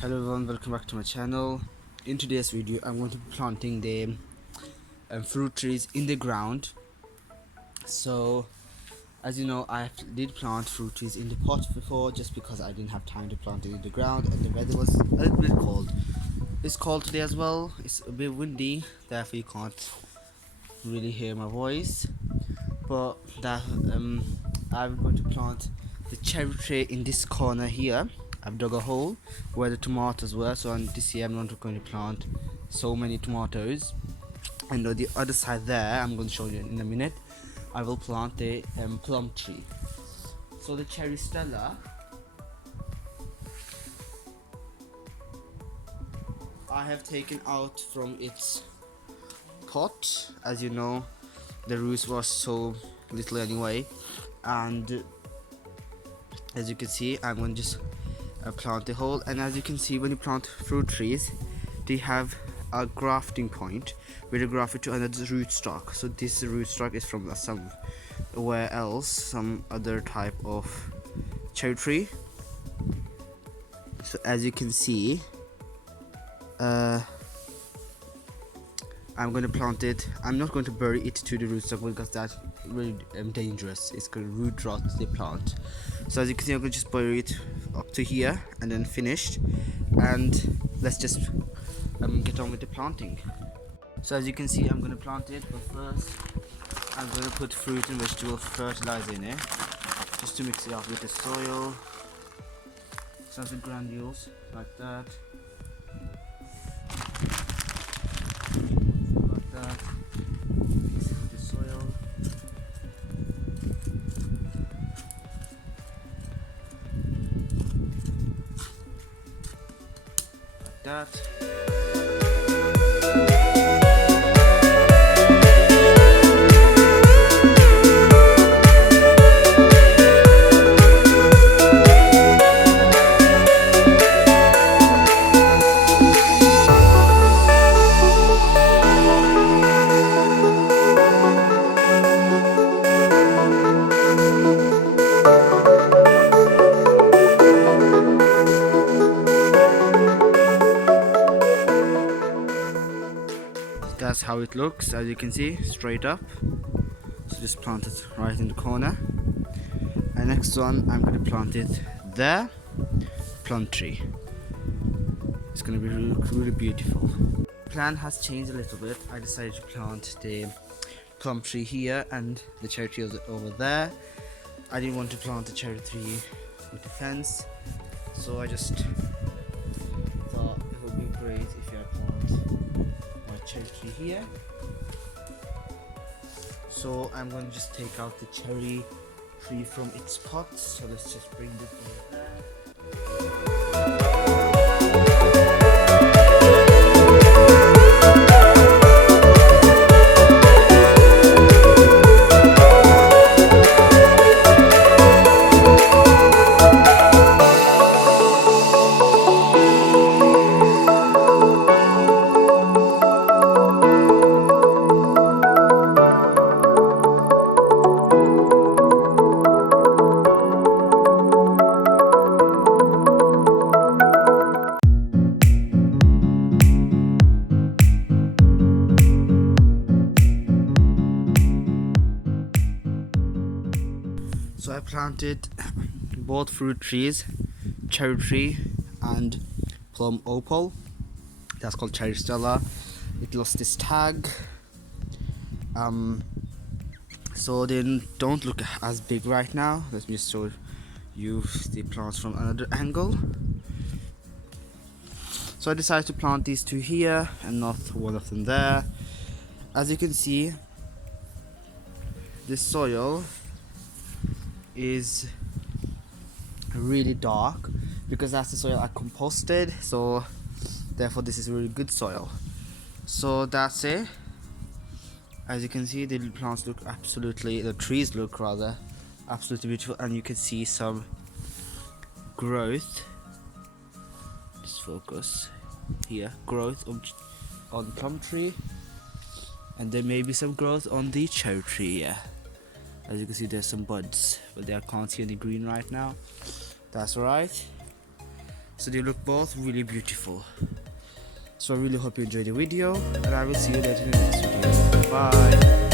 Hello everyone, welcome back to my channel. In today's video I'm going to be planting the fruit trees in the ground. So as you know, I did plant fruit trees in the pot before, just because I didn't have time to plant it in the ground and the weather was a little bit cold. It's cold today as well, it's a bit windy, therefore you can't really hear my voice. But that I'm going to plant the cherry tree in this corner here. I've dug a hole where the tomatoes were, so on this year I'm not going to plant so many tomatoes. And on the other side there, I'm going to show you in a minute, I will plant the plum tree. So the cherry stella, I have taken out from its pot. As you know, the roots was so little anyway, and as you can see, I'm going to just plant the hole. And as you can see, when you plant fruit trees, they have a grafting point where you graft it to another rootstock. So this rootstock is from somewhere else, some other type of cherry tree. So as you can see, I'm going to plant it. I'm not going to bury it to the rootstock because that's really dangerous. It's going to root rot the plant. So as you can see, I'm going to just bury it up to here and then finished. And let's just get on with the planting. So as you can see, I'm going to plant it, but first I'm going to put fruit and vegetable fertilizer in it, just to mix it up with the soil. Some granules like that. Mix it with the soil. Like that. That's how it looks, as you can see, straight up. So just plant it right in the corner. And next one, I'm going to plant it there. Plum tree. It's going to be really beautiful. The plan has changed a little bit. I decided to plant the plum tree here and the cherry tree over there. I didn't want to plant the cherry tree with the fence, so I just thought it would be great if I plant my cherry tree here. So I'm going to just take out the cherry tree from its pot. So let's just bring this over there. So I planted both fruit trees, cherry tree and plum opal. That's called cherry stella. It lost its tag, so they don't look as big right now. Let me just show you the plants from another angle. So I decided to plant these two here and not one of them there. As you can see, the soil is really dark because that's the soil I composted, so therefore this is really good soil. So that's it. As you can see, the plants look the trees look rather absolutely beautiful, and you can see some growth. Just focus here, growth on the plum tree, and there may be some growth on the cherry tree. Yeah, as you can see, there's some buds, but I can't see any green right now. That's right. So they look both really beautiful. So I really hope you enjoyed the video, and I will see you later in the next video. Bye.